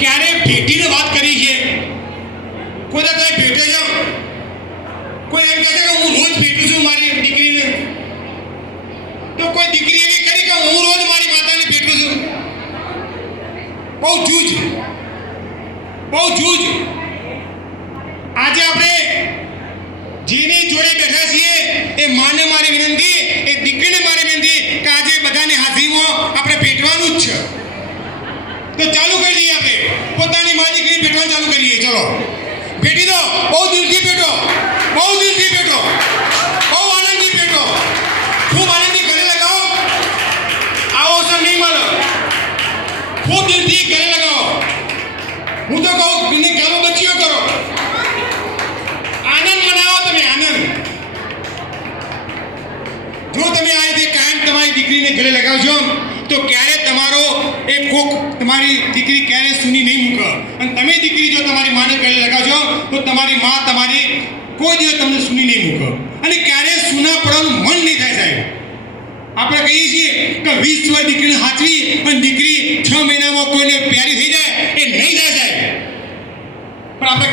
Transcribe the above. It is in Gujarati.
ક્યારે ભેટીને વાત કરી છે? કોઈ તમે ભેટે છો? કોઈ એમ કહે છે કે હું રોજ ભેટું છું મારી દીકરીને? તો કોઈ દીકરી એવી કરી કે હું રોજ મારી માતાને ભેટું છું? બહુ જૂજ. આજે આપણે જેની જોડે બેઠા છીએ એ માને મારી વિનંતી, એ દીકરીને મારી વિનંતી કે આજે બધાની હાજરીમાં આપણે ભેટવાનું જ છે. તો ચાલુ કરી દઈએ, આપણે પોતાની મા દીકરી ભેટવાનું ચાલુ કરીએ. ચલો ભેટી દો, બહુ દિલથી ભેટો, બહુ દિલથી ભેટો, બહુ આનંદથી ભેટો, ખૂબ આનંદથી ગળે લગાવો. આવો અવસર નહીં મળે. ખૂબ દિલથી ગળે લગાવો. હું તો કહું એને ગામો બચીઓ કરો, આનંદ મનાવો. તમે આનંદ જો તમે આ રીતે કાયમ તમારી દીકરીને ગળે લગાવશો તો ક્યારે તમારો એ કોક તમારી દીકરી ક્યારે સુની નહીં મૂકે. અને તમે દીકરી જો તમારી માને ગળે લગાવશો તો તમારી મા તમારી કોઈ દિવસ તમને સુની નહીં મૂકે અને ક્યારે સુના પડવાનું મન નહીં થાય. સાહેબ, આપણે કહીએ છીએ કે 20 વર્ષ દીકરીને હાચવી અને દીકરી 6 મહિનામાં કોઈને પ્યારી થઈ જાય, એ નહીં થાય સાહેબ. પણ આપણે